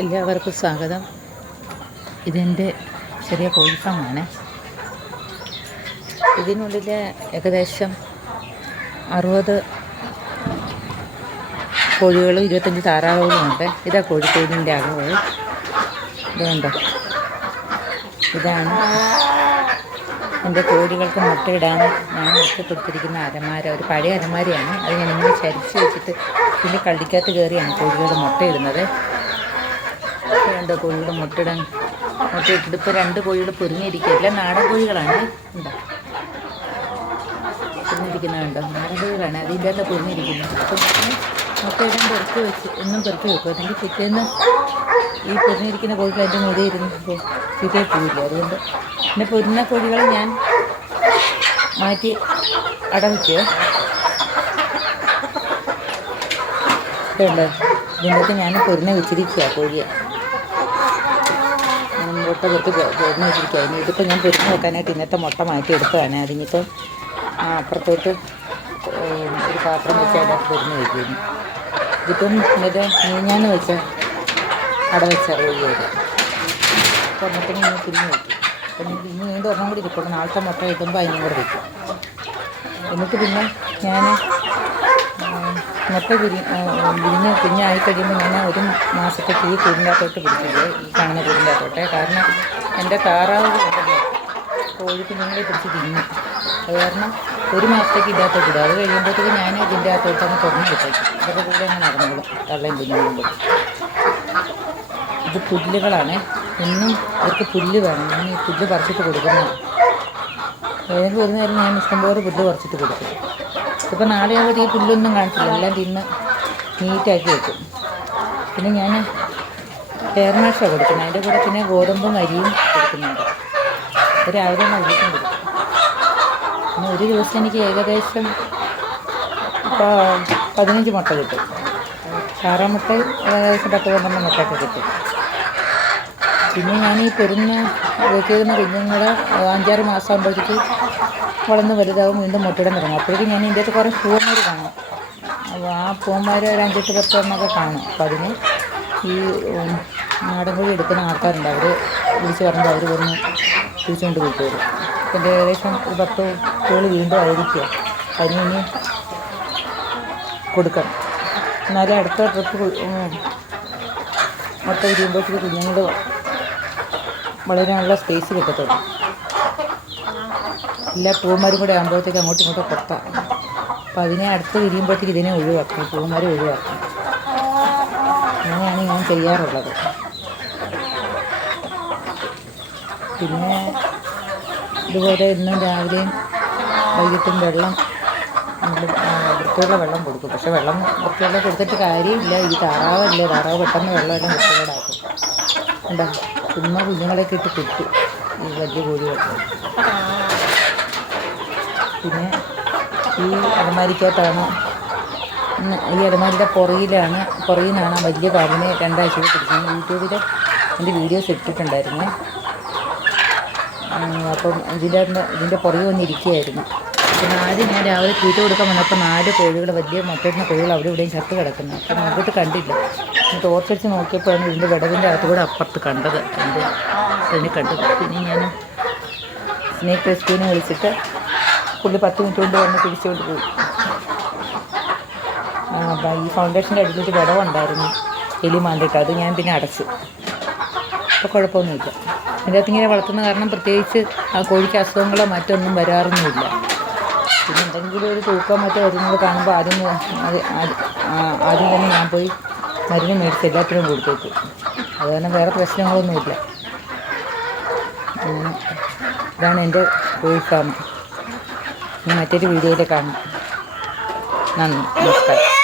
എല്ലാവർക്കും സ്വാഗതം. ഇതെൻ്റെ ചെറിയ കോഴി ഫാമാണ്. ഇതിനുള്ളിൽ ഏകദേശം 60 കോഴികളും 25 താറാവുകളും ഉണ്ട്. ഇതാ കോഴിക്കോടിൻ്റെ അളവ്. ഇതുണ്ടോ, ഇതാണ് എൻ്റെ കോഴികൾക്ക് മുട്ടയിടാൻ ഞാൻ കൊടുത്തിരിക്കുന്ന അലമാര. ഒരു പഴയ അലമാരയാണ്. അത് ഞാൻ ഇങ്ങനെ ചരിച്ച് വെച്ചിട്ട് ഇതിൻ്റെ കള്ളിക്കകത്ത് കയറിയാണ് കോഴികളുടെ മുട്ടയിടുന്നത്. രണ്ട് കോഴിയുടെ മുട്ടയിട്ടിട്ട് ഇപ്പോൾ 2 കോഴികൾ പൊരിഞ്ഞിരിക്കുക. എല്ലാം നാടൻ കോഴികളാണ്. ഉണ്ടോ, പൊരിഞ്ഞിരിക്കുന്നതുണ്ടോ, നാടൻ കോഴികളാണ്. അതിൻ്റെ അകത്ത് പൊരിഞ്ഞിരിക്കുന്നത്. അപ്പം ഞാൻ മുട്ടയിടാൻ പെറുക്കി വെക്കും. അല്ലെങ്കിൽ പിറ്റേന്ന് ഈ പൊരിഞ്ഞിരിക്കുന്ന കോഴികൾ അതിൻ്റെ മുതൽ ഇരുന്ന് ചീത്തയിൽ പോയില്ല. അതുകൊണ്ട് പിന്നെ പൊരിഞ്ഞ കോഴികളെ ഞാൻ മാറ്റി അടവയ്ക്ക്. ഇതുണ്ട്, ഇതിൻ്റെയൊക്കെ ഞാൻ പൊരിഞ്ഞ വെച്ചിരിക്കുക കോഴിയെ. മുട്ട പൊരിഞ്ഞ് വെച്ചിരിക്കുക. ഇനി ഇതിപ്പോൾ ഞാൻ പൊരിഞ്ഞ് വെക്കാനായിട്ട് ഇന്നത്തെ മുട്ട മാറ്റി എടുത്തതാണ്. അതിനിപ്പം അപ്പുറത്തോട്ട് ഒരു പാത്രം വെച്ച് അതിനകത്ത് പൊരിഞ്ഞ് വയ്ക്കുന്നു. ഇതിപ്പം ഇന്നത്തെ ഞാൻ വെച്ച അടവെച്ച കോഴിയത് ഒരെണ്ണത്തിന് ഇനി പിന്നെ വയ്ക്കും. അപ്പം ഇനി വീണ്ടും ഒരെണ്ണം കൂടി ഇരിക്കണം. നാളത്തെ മുട്ട കിട്ടുമ്പോൾ അതിനും കൂടെ വയ്ക്കും. എന്നിട്ട് പിന്നെ ഞാൻ മുട്ട വിരിഞ്ഞ് കുഞ്ഞായി കഴിയുമ്പോൾ ഞാൻ 1 മാസത്തേക്ക് ഈ കൂടിൻ്റെ അകത്തോട്ട് പിടിക്കില്ലേ, ഈ കാണുന്ന കൂടിൻ്റെ അകത്തോട്ടെ. കാരണം എൻ്റെ താറാവ് കോഴി കുഞ്ഞുങ്ങളെ പിടിച്ച് തിന്നു. അത് കാരണം 1 മാസത്തേക്ക് ഇതിനകത്തോട്ട് ഇടുക. അത് കഴിയുമ്പോഴത്തേക്ക് ഞാൻ ഇതിൻ്റെ അകത്തോട്ട് അങ്ങ് തുറന്ന് വിട്ടേക്കും. അതൊക്കെ കൂടെ അങ്ങ് നടന്നോളും, തള്ളയും കുഞ്ഞുങ്ങളും കൂടി. ഇത് പുല്ലുകളാണ്. എന്നും ഇവർക്ക് പുല്ല് വേണം. ഞാൻ ഈ പുല്ല് പറിച്ചിട്ട് കൊടുക്കുന്നതാണ്. ഏതെങ്കിലും ഒരു നേരം ഞാൻ ഇഷ്ടംപോലെ പുല്ല് പറിച്ചിട്ട് കൊടുക്കും. ഇപ്പോൾ നാളെ ആകുമ്പോൾ ഈ പുല്ലൊന്നും കാണിച്ചില്ല, എല്ലാം തിന്ന് നീറ്റാക്കി വെക്കും. പിന്നെ ഞാൻ പേർനാഷാണ് കൊടുക്കുന്നത്. അതിൻ്റെ കൂടെ പിന്നെ ഗോതമ്പും അരിയും കൊടുക്കുന്നുണ്ട്. രാവിലെ വൈകിട്ടും കൊടുക്കും. പിന്നെ ഒരു ദിവസം എനിക്ക് ഏകദേശം 15 മുട്ട കിട്ടും. താറാമുട്ട ഏകദേശം 10-12 മുട്ടയൊക്കെ കിട്ടും. പിന്നെ ഞാൻ ഈ വെക്കുന്ന കുഞ്ഞുങ്ങൾ 5-6 മാസം ആകുമ്പോഴത്തേക്ക് വളർന്ന് വലുതാവും, വീണ്ടും മുട്ടയിടാൻ തുടങ്ങും. അപ്പോഴേക്കും ഞാൻ ഇതിൻ്റെ അകത്ത് കുറേ പൂവന്മാർ കാണും. അപ്പോൾ ആ പൂവന്മാർ ഒരു 5-8 എണ്ണമൊക്കെ കാണും. അപ്പോൾ അതിന് ഈ നാടൻ കോഴി എടുക്കുന്ന ആൾക്കാരുണ്ട്. അവർ വിളിച്ച് പറയുമ്പോൾ അവർ വന്ന് തിരിച്ചുകൊണ്ട് പോയിട്ട് വരും. എൻ്റെ ഏകദേശം ഒരു 10 കോഴി വീണ്ടും ആയിരിക്കുക. അതിന് ഇനി കൊടുക്കണം. എന്നാലും അടുത്ത ട്രിപ്പ് മുട്ട വിരിയുമ്പോഴത്തേക്ക് കുഞ്ഞുങ്ങൾ വളരാനുള്ള സ്പേസ് കിട്ടത്തുള്ളൂ. എല്ലാ പൂവന്മാരും കൂടെ ആകുമ്പോഴത്തേക്ക് അങ്ങോട്ടും ഇങ്ങോട്ടും കൊത്താം. അപ്പോൾ അതിനെ അടുത്ത് വിരിയുമ്പോഴത്തേക്ക് ഇതിനെ ഒഴിവാക്കും, പൂവന്മാരെ ഒഴിവാക്കും. അങ്ങനെയാണ് ഞാൻ ചെയ്യാറുള്ളത്. പിന്നെ ഇതുപോലെ ഇന്നും രാവിലെയും വൈകിട്ടും വൃത്തിയുള്ള വെള്ളം കൊടുക്കും. പക്ഷെ വെള്ളം വൃത്തിയുള്ള കൊടുത്തിട്ട് കാര്യമില്ല. ഈ താറാവല്ലേ, താറാവ് പെട്ടെന്ന് വെള്ളമെല്ലാം വൃത്തികേടാക്കും. എന്താ ചുമ്മാ കുഞ്ഞുങ്ങളെയൊക്കെ ഇട്ട് കുത്തും ഈ വലിയ കോഴികൾക്ക്. പിന്നെ ഈ അലമാരിക്കകത്താണ്, ഈ അലമാരിയുടെ പുറകിൽ നിന്നാണ് ആ വലിയ പാമ്പിനെ 2 ആഴ്ച പിടിക്കുന്നത്. യൂട്യൂബിൽ എൻ്റെ വീഡിയോസ് ഇട്ടിട്ടുണ്ടായിരുന്നു. അപ്പം ഇതിൻ്റെ പുറകെ വന്നിരിക്കുകയായിരുന്നു. അപ്പോൾ ഞാൻ രാവിലെ തീറ്റ കൊടുക്കാൻ വന്നപ്പോൾ 4 കോഴികൾ, വലിയ മുട്ടയിടുന്ന കോഴികൾ അവിടെ ഇവിടെയും ചത്ത് കിടക്കുന്നു. അപ്പം അങ്ങോട്ട് കണ്ടില്ല. ടോർച്ചടിച്ച് നോക്കിയപ്പോഴാണ് ഇതിൻ്റെ വിടവിൻ്റെ അകത്തുകൂടെ അപ്പുറത്ത് കണ്ടത്. അതിനെ കണ്ടത്. പിന്നെ ഞാൻ സ്നേക്ക് റെസ്ക്യൂവിനെ വിളിച്ചിട്ട് പുള്ളി 10 മിനിറ്റ് കൊണ്ട് വന്ന് പിടിച്ചുകൊണ്ട് പോയി. ഈ ഫൗണ്ടേഷൻ്റെ അടിയിലൊരു വിടവുണ്ടായിരുന്നു, എലി മാന്തിട്ട്. അത് ഞാൻ പിന്നെ അടച്ചു. അപ്പോൾ കുഴപ്പമൊന്നുമില്ല. ഇതിൻ്റെ അകത്ത് ഇങ്ങനെ വളർത്തുന്ന കാരണം പ്രത്യേകിച്ച് ആ കോഴിക്ക് അസുഖങ്ങളോ മറ്റൊന്നും വരാറൊന്നുമില്ല. പിന്നെ എന്തെങ്കിലും ഒരു തൂക്കം മറ്റോ വരുന്നത് കാണുമ്പോൾ ആദ്യം തന്നെ ഞാൻ പോയി മരുന്ന് മേടിച്ച് എല്ലാത്തിനും കൊടുത്തേക്കും. അത് കാരണം വേറെ പ്രശ്നങ്ങളൊന്നുമില്ല. ഇതാണ് എൻ്റെ കോഴി ഫാം. മറ്റൊരു വീഡിയോയിൽ കാണാം. നന്ദി, നമസ്കാരം.